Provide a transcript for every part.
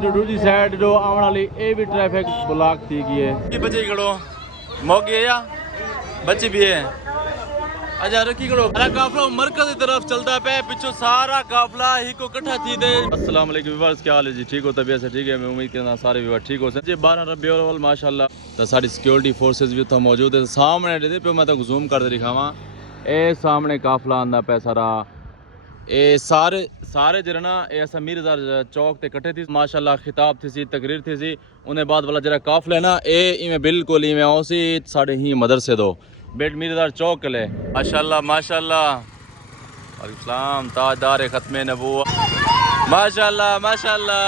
दूसरी साइड जो आने वाली ये भी ट्रैफिक ब्लॉक थी गई है। बच्चे खड़ो मौके है या बच्चे भी है अच्छा रखी करो काफला मरकज की तरफ चलता पे पिछो सारा काफला ही को इकट्ठा थी दे। अस्सलाम वालेकुम व्यूअर्स, क्या हाल है जी? ठीक हो? तबीयत से ठीक है? मैं उम्मीद करना सारे व्यूअर्स ठीक हो जी। 12 रबीउल अव्वल माशाल्लाह तो सारी सिक्योरिटी फोर्सेस भी तो मौजूद है सामने पे मैं तो जूम कर दिखावा ए सामने काफला आंदा पे सारा ए सारे जरा ना ये असा मीरज़ार चौक ते इकट्ठे थी माशाल्लाह खिताब थी सी तकरीर थी सी उन्हें बाद वाला जरा काफला है ना ए इमें बिल्कुल इमें औसी साढ़े ही मदरसे दो बेट मीरज़ार चौक के ले माशाल्लाह माशाल्लाह वालेकुम ताजदार ख़त्मे नबूवत माशाल्लाह माशाल्लाह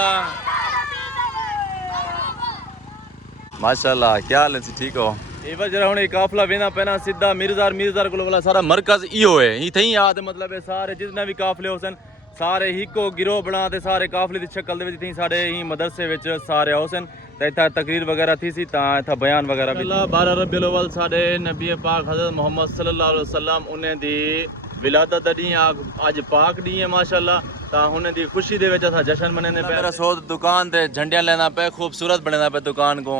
माशाल्लाह क्या हाल है ठीक हो? ये बार जरा हुणे काफला वेना पैना सीधा मीरज़ार को वाला सारा मरकज इहो है ही थई याद मतलब है सारे जितने भी काफले होसन सारे हिको गिरोह बनाते सारे काफले की शक्ल दे विच थी सारे ही मदरसे विच सारे होसन ते इत्थे तकरीर वगैरह थी सी ता इत्थे बयान वगैरह भी 12 रबीउल अव्वल साडे नबी पाक हज़रत मोहम्मद सल्लल्लाहु अलैहि वसल्लम उन्हें दी विलादत दा डी आज पाक डी है माशाल्लाह ता उन्हें दी खुशी दे विच असा जश्न मनाने पे मेरा सोद दुकान ते झंडियां लेना पे खूबसूरत बनना पे दुकान को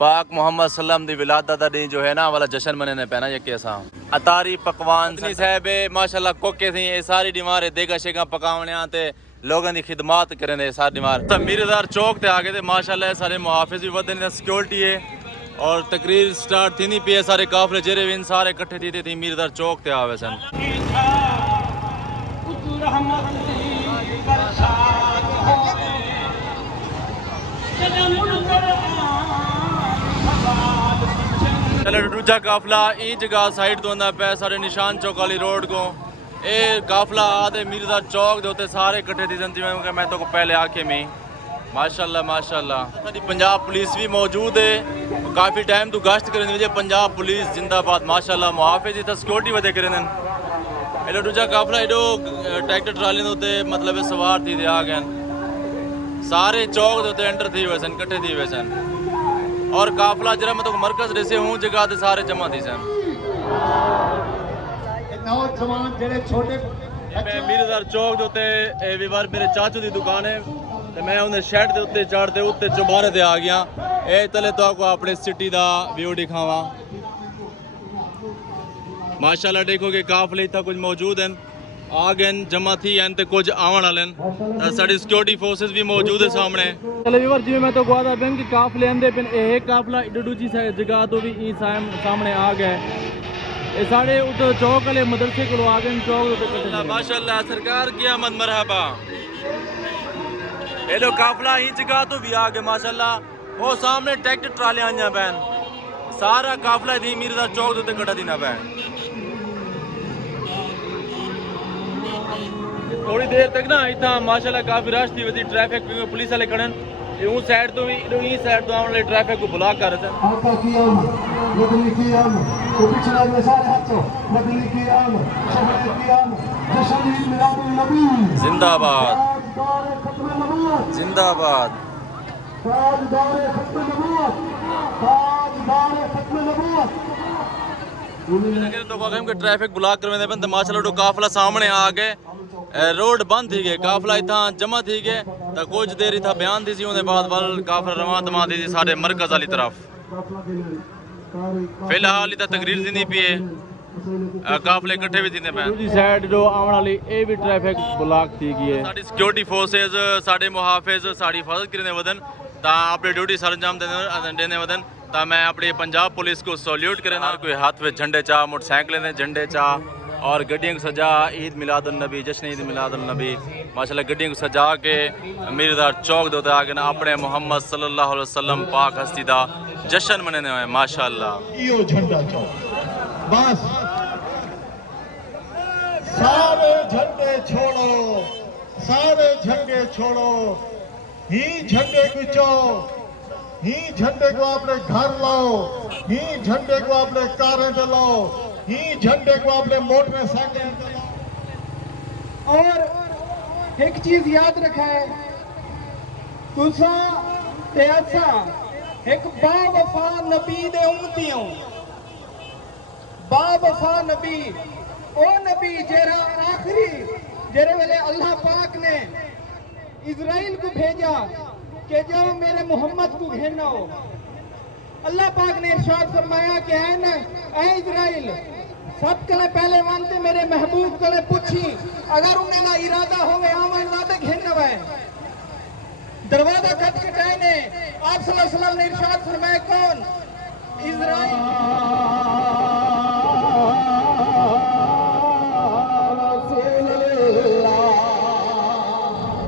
पाक मोहम्मद सल्लम दी विलादत दा डी जो है ना वाला जश्न मनाने पे ना ये कैसा अतारी पकवान साहब माशाल्लाह कोके थी ये सारी डिमार देगा शेगा पकावने आते लोगों की खिदमत करें सारी डिमार मीरज़ार चौक ते आगे थे माशाल्लाह सारे मुहाफिज भी वधन सिक्योरिटी है और तकरीर स्टार्ट थी नहीं पे सारे काफले जेरे विन सारे इकट्ठे थी मीरज़ार चौक ते आवे सन। चलो दूजा काफला ई जगह साइड तो आंदा पे सारे निशान चौक वाली रोड को ए काफला आदे मीरज़ार चौक दे उत्ते सारे इकट्ठे थी जंती मैं तो पहले आके में माशाल्लाह माशाल्लाह साडी पंजाब पुलिस भी मौजूद है काफ़ी टाइम तो गश्त करें वजह पंजाब पुलिस जिंदाबाद माशाल्लाह मुहाफिज इतना सिक्योरिटी वजह करें एडो दूजा काफला एडो ट्रैक्टर ट्राली के उत्ते मतलब सवार थी आ गए सारे चौक के उत्ते एंटर थी हुए सन इकट्ठे थी हुए सन और काफला जरा मैं तो मरकज जैसे हूँ जगह ते सारे जमा थी सन। मैं मीरज़ार चौक के उत्ते बार मेरे चाचू की दुकान है तो मैं उन्हें शैड के उत्ते चढ़ते उत्ते चौबारे ते आ गया ए तले तो आपको अपने सिटी का व्यू दिखावा माशाल्लाह देखो कि काफले इतना कुछ मौजूद हैं आ गए जमा थी हैं कुछ आवन वाले साड़ी सिक्योरिटी फोर्सेस भी मौजूद है सामने। चलो व्यूअर जी मैं तो कहता पेन कि काफले आंदे पेन ए काफला दूजी जगह तो भी ई सामने आ गए ये साढ़े उधर चौक वाले मदरसे को आ गए चौक माशाल्लाह सरकार की आमद मरहबा ये लो काफला ही जगह तो भी आ गए माशाल्लाह वो सामने ट्रैक्टर ट्राले आइया बैन सारा काफला थी मीरज़ार चौक तो कटा देना बैन थोड़ी देर तक ना इतना माशाल्लाह काफी रश थी वही ट्रैफिक पुलिस वाले खड़न यूं साइड तो भी ई साइड तो आने वाले ट्रैफिक को ब्लॉक कर रहे थे। जिंदाबाद जिंदाबाद तो ट्रैफिक ब्लॉक करवाने पे माशाल्लाह काफला सामने आ गए रोड बंद थी गए काफला इतना जमा थी गए तो कुछ देर इतना बयान थी उन्हें बाद वाल काफला रवा तमा थी सारे मरकज वाली तरफ फिलहाल इतना तकरीर दी नहीं पिए काफले इकट्ठे भी थी दूसरी साइड जो आने वाली ये भी ट्रैफिक ब्लॉक थी गई है साडी सिक्योरिटी फोर्सेस साडे मुहाफिज साडी हिफाजत करने वदन ता अपनी ड्यूटी सरंजाम देने वदन ता मैं अपनी पंजाब पुलिस को सैल्यूट करना कोई हाथ में झंडे चा मोटरसाइकिल ने झंडे चा और गड्डियों को सजा ईद मिलादुल नबी जश्न ईद मिलादुल नबी माशाल्लाह गड्डियों को सजा के मीरज़ार चौक दे आ गए अपने मोहम्मद सल्लल्लाहु अलैहि वसल्लम पाक हस्ती दा जश्न मनाने हुए माशाल्लाह यो झंडा चौक बस सारे झंडे छोड़ो ही झंडे को चौक ही झंडे को अपने घर लाओ ही झंडे को अपने कारें पे लाओ ही झंडे को अपने मोटरसाइकिल और एक चीज याद रखा है तुसा ते असा एक बावफा नबी दे उम्मती हूं बावफा नबी ओ नबी जेरा आखिरी जेरे वेले अल्लाह पाक ने इजराइल को भेजा कि जो मेरे मोहम्मद को घेरना हो। अल्लाह पाक ने इरशाद फरमाया कि है ना ऐ इजराइल सब कले पहले मानते मेरे महबूब कले पूछी अगर उन्हें ना इरादा हो गया आवन वादे घेरना है दरवाजा खटखटाए ने आप सल्लल्लाहु अलैहि वसल्लम ने इरशाद फरमाया कौन इजराइल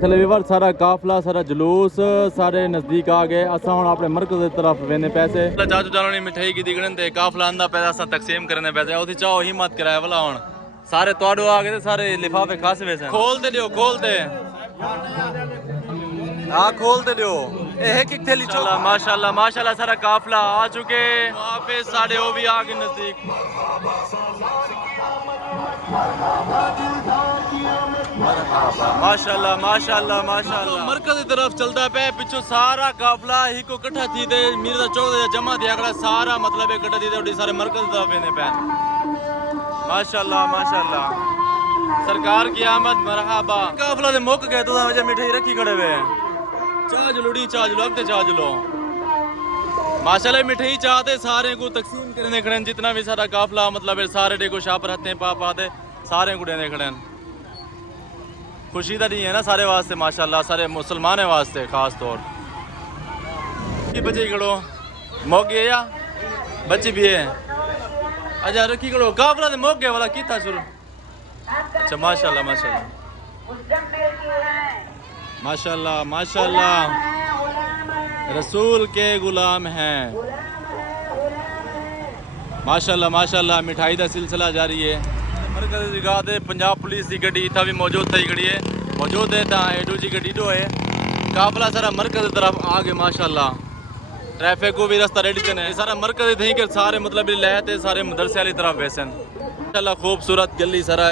चले वीवर सारा काफला सारा जुलूस सारे नजदीक आ गए असा हुन अपने मरकज की तरफ वेने पैसे चाचू जानो नी मिठाई की दिगड़न ते काफला आंदा पैसा असा तकसीम करने पैसे ओथी चाहो हिम्मत कराए वाला हुन सारे तोड़ो आ गए सारे लिफाफे खास वैसे खोल दे दियो खोल दे आ खोल दे दियो ए एक थैली चला माशाल्लाह माशाल्लाह सारा काफला आ चुके वहां पे साढ़े ओ भी आ गए नजदीक माशाल्लाह माशाल्लाह माशाल्लाह मरकज की तरफ चलता पे पिछो सारा काफला ही को इकट्ठा थी ते मीरजा चौक दे जमा दिया गड़ा सारा मतलब इकट्ठा थी ते सारे मरकज की तरफ वेने पे माशाल्लाह माशाल्लाह सरकार की आमद मरहबा काफला दे मुक गए तो वजह मिठाई रखी खड़े हुए चाह जुलड़ी चाह जुलो अब चाह जुलो माशाल्लाह मिठाई चाहते सारे को तकसीम करने खड़े जितना भी सारा काफला मतलब सारे डे को शापर हत्ते पा पाते सारे को देने खड़े खुशी का नहीं है ना सारे वास्ते माशाल्लाह सारे मुसलमान वास्ते खास तौर की बच्चे खड़ो मोगे या बच्चे भी है अच्छा रखी खड़ो काफला दे मोगे वाला की था शुरू अच्छा माशाल्लाह माशाल्लाह माशाल्लाह माशाल्लाह रसूल के गुलाम हैं माशाल्लाह माशाल्लाह मिठाई का सिलसिला जारी है मरकज जगह ते पंजाब पुलिस की गड्डी इतना भी मौजूद थी खड़ी है मौजूद है ता एडू जी गड्डी जो है काफला सारा मरकज की तरफ आ गए माशाल्लाह ट्रैफिक को भी रास्ता रेडी करना है सारा मरकज थी कि सारे मतलब लहते सारे मदरसे वाली तरफ वैसे माशाल्लाह खूबसूरत गली सारा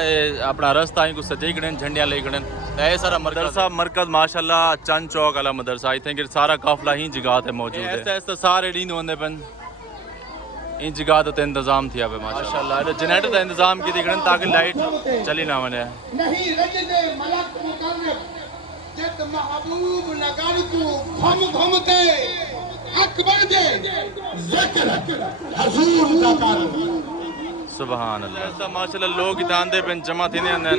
अपना रास्ता ही कुछ सजे खड़े झंडिया ले खड़े ए सारा मदरसा मरकज माशाल्लाह चंद चौक वाला मदरसा आई थिंक सारा काफला ही जगह पे मौजूद है ऐसे ऐसे सारे डी होंदे पन इन जगह तो इंतजाम थी पे माशाल्लाह जनरेटर का इंतजाम की दिखन ताकि लाइट चली ना वने नहीं रजदे मलक मुकर्रब जित महबूब नगर को घम के अकबर दे जिक्र हुजूर दा कर सुभान अल्लाह ऐसा माशाल्लाह लोग इतान दे पेन जमा थी ने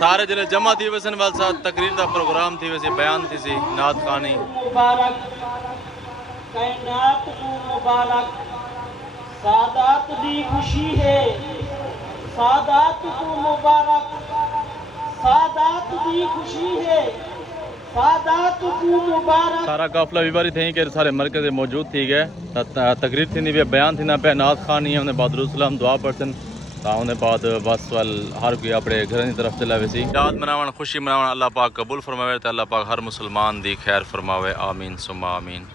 सारे जिले जमा थी वैसे वाल सा तकरीर दा प्रोग्राम थी वैसे बयान थी सी नात खानी मुबारक कायनात को मुबारक सादात दी खुशी है सादात को मुबारक सादात दी खुशी है सादात को मुबारक सारा काफला विवारी थे कि सारे मरकज मौजूद थी गए तकरीर थी नहीं बयान थी ना पे नात खानी है उन्हें बाद सलाम दुआ पढ़ते उन्हें बाद बस वाल हर कोई अपने घर की तरफ चला वैसी याद मनावन खुशी मनावन अल्लाह पाक कबूल फरमावे अल्लाह पाक हर मुसलमान दी खैर फरमावे आमीन सुम्मा आमीन।